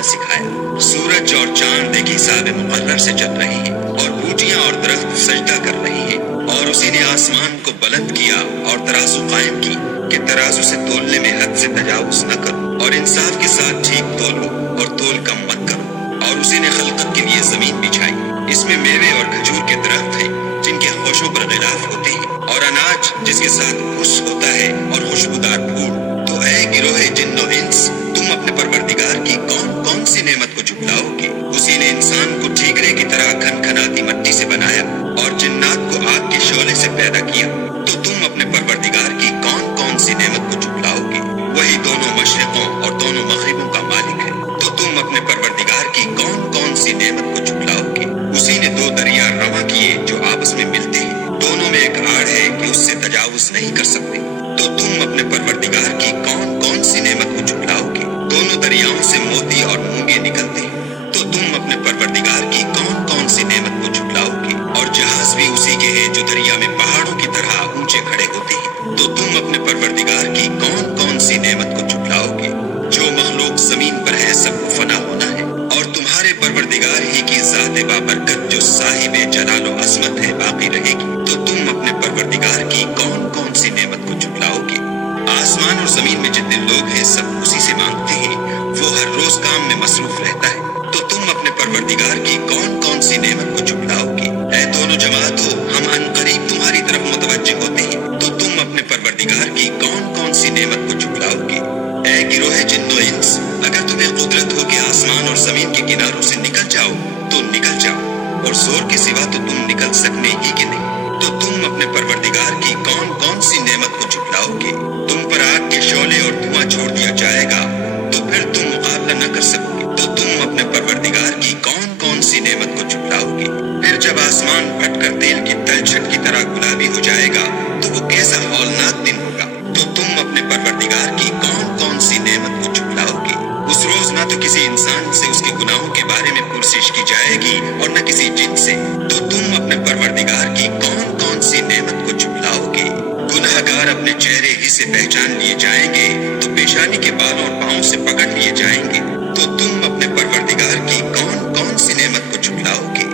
चलना सिखाया। सूरज और चांद एक हिसाब मुकर्रर से चल रहे हैं और बूटियां और दरख्त सजदा कर रहे हैं। और उसी ने आसमान को बुलंद किया और तराजू कायम की कि तराजू से तोलने में हद से तजावुज न करो और इंसाफ के साथ ठीक तोलो और तोल कम मत करो। और उसी ने खलकत के लिए जमीन बिछाई, इसमें मेवे और खजूर के दरख्त हैं जिनके खोशों पर गिलाफ होते हैं और अनाज जिसके साथ खुश होता है और खुशबूदार फूल। तो ऐ गिरोहे जिन्नो इंस, तुम अपने परवरदिगार की कौन कौन सी नेमत को झुटलाओगे? उसी ने इंसान को ठीकरे की तरह खनखनाती मिट्टी से बनाया और जिन्नात को आग के शोले से पैदा किया। तो तुम अपने परवरदिगार की कौन कौन सी नेमत को झुटलाओगे? वही दोनों मशरिकों और दोनों मगरिबों का मालिक है। तो तुम अपने परवरदिगार की कौन कौन सी नेमत को झुटलाओगे? उसी ने दो दरिया रवा किए जो आपस में मिलते हैं, दोनों में एक आड़ है कि उससे तजावुज नहीं कर सकते। तो तुम अपने परवरदिगार की कौन कौन सी नेमत को झुटलाओगे? दोनों दरियाओं से मोती और मूंगे निकलते हैं। तो तुम अपने परवरदिगार की कौन कौन सी नेमत को झुटलाओगे? और जहाज भी उसी के हैं जो दरिया में पहाड़ों की तरह ऊंचे खड़े होते हैं। तो तुम अपने परवरदिगार की कौन कौन सी नेमत को झुटलाओगे? जो मखलूक जमीन पर है सबको फना होना है और तुम्हारे परवरदिगार ही की ज़ात बाबरकत जो साहिबे जलालो अज़मत है बाकी रहेगी। तो तुम अपने परवरदिगार की कौन कौन सी नेमत को झुटलाओगे? आसमान और जमीन में जितने लोग हैं सब उसी से मांगते हैं, वो हर रोज काम में मसरूफ रहता है। तो तुम अपने परवरदिगार की कौन कौन सी नेमत को झुटलाओगे? ऐ दोनों जमात हो, हम अनकरीब तुम्हारी तरफ मुतवज्जे होते हैं। तो तुम अपने परवरदिगार की कौन कौन सी नेमत को झुटलाओगे? ऐ गिरोहे जिन्नो इंस, अगर तुम्हें कुदरत हो कि आसमान और जमीन के किनारों से निकल जाओ तो निकल जाओ, और जोर के सिवा तो तुम निकल सकने ही कि नहीं। तो तुम अपने परवरदिगार की कौन कौन सी नेमत को झुटलाओगे? तुम पर आग के शोले और धुआं छोड़ दिया जाएगा तो फिर तुम मुकाबला न कर सकोगे। तो तुम अपने परवरदिगार की कौन कौन सी नेमत को झुटलाओगे? फिर जब आसमान फटकर तेल की तलछट की तरह गुलाबी हो जाएगा तो वो कैसा हौलनाक दिन होगा। तो तुम अपने परवरदिगार की कौन कौन सी नेमत को झुटलाओगे? उस रोज ना तो किसी इंसान से उसके गुनाहों के बारे में पुरसिश की जाएगी और न किसी जिन से। तो तुम अपने परवरदिगार की कौन कौन सी नेमत को झुटलाओगे? गुनाहगार अपने चेहरे ही से पहचान लिए जाएंगे तो पेशानी के बालों और पांवों से पकड़ लिए जाएंगे। तो तुम अपने परवरदिगार की कौन कौन सी नेमत को झुटलाओगे?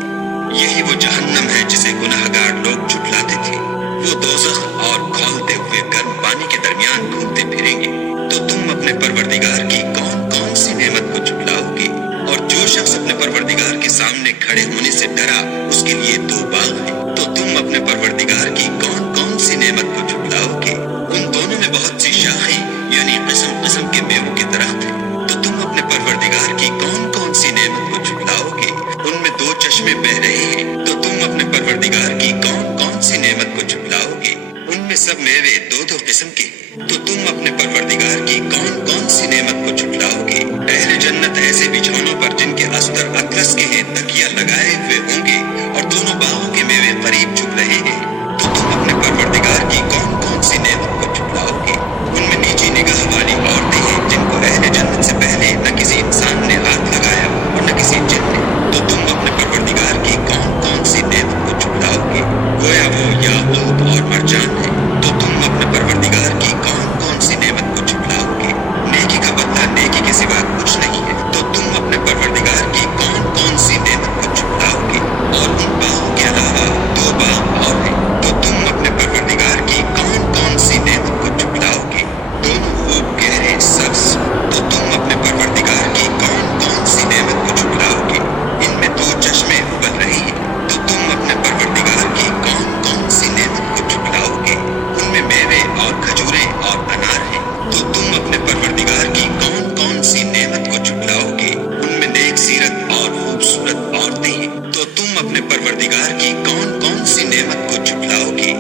यही वो जहन्नम है जिसे गुनाहगार लोग झुटलाते थे। वो दोज़ख और खौलते हुए गर्म पानी के दरमियान घूमते फिरेंगे। तो तुम अपने परवरदिगार की कौन कौन सी नेमत को झुटलाओगे? और जो शख्स अपने परवरदिगार के सामने खड़े होने से डरा उसके लिए दो बाग हैं। तो तुम अपने परवरदिगार की कौन कौन सी नेमत को झुटलाओगे? उन दोनों में बहुत सी शाखें यानी किस्म किस्म के मेवों के दरख्त हैं। तो तुम अपने परवरदिगार की कौन कौन सी नेमत को झुटलाओगे? उनमें दो चश्मे बह रहे हैं। तो तुम अपने परवरदिगार की कौन कौन सी नेमत को झुटलाओगे? उनमें सब मेवे दो दो किस्म के। तो तुम अपने परवरदिगार की कौन कौन सी नेमत को झुटलाओगे? अहले जन्नत ऐसे बिछौनों पर जिनके अस्तर अतलस के हैं तकिया लगाए हुए होंगे और दोनों बाहों के मेवे करीब झुक रहे हैं। तो तुम अपने परवरदिगार की कौन कौन सी नेमत को झुटलाओगे? उनमें नीची निगाह वाली औरतें हैं जिनको अहले जन्नत से पहले न किसी इंसान ने हाथ लगाया और न किसी जिन ने। तो तुम अपने परवरदिगार की कौन कौन सी नेमत को झुटलाओगे? गोया वो याकूत और मरजान है। तो तुम अपने परवरदिगार की कौन कौन सी नेमत को झुटलाओगे? नेकी का बदला नेकी के सिवा कुछ नहीं है। तो तुम अपने परवरदिगार की कौन कौन सी नेमत को झुटलाओगे? और उन बागों के अलावा दो बाग और हैं। तो तुम अपने परवरदिगार की कौन कौन सी नेमत को झुटलाओगे? दोनों खूब गहरे सब्ज। तो तुम अपने परवरदिगार की कौन कौन सी नेमत को झुटलाओगे? इनमें दो चश्मे उबल रहे हैं। तो तुम अपने परवरदिगार की कौन कौन सी नेमत को झुटलाओगे? उनमें मेवे और खजूरें और अनार हैं। तो तुम अपने परवरदिगार की कौन कौन सी नेमत को झुटलाओगे? उनमें नेक सीरत और खूबसूरत औरतें हैं। तो तुम अपने परवरदिगार की कौन कौन सी नेमत को झुटलाओगे?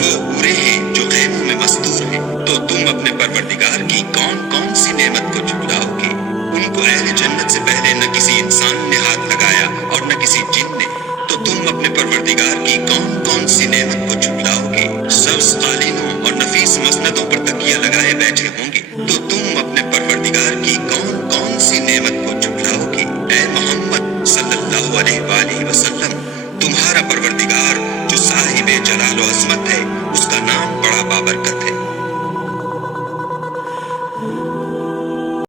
वो हूरें हैं जो खैमों में मस्तूर हैं। तो तुम अपने परवरदिगार की कौन कौन सी नेमत को झुटलाओगे? उनको अहले जन्नत से पहले न किसी इंसान ने हाथ लगाया और न किसी जिन ने। तो तुम अपने परवरदिगार की कौन कौन सी नेमत को झुटलाओगे? सब्ज कालीनों और नफीस मसनदों पर तकिया लगाए बैठे होंगे। तो तुम अपने परवरदिगार की कौन कौन सी नेमत को झुटलाओगे? ऐ मोहम्मद सल्लल्लाहु अलैहि वसल्लम, तुम्हारा परवरदिगार जो साहिबे जलालो अज़मत है उसका नाम बड़ा बाबरकत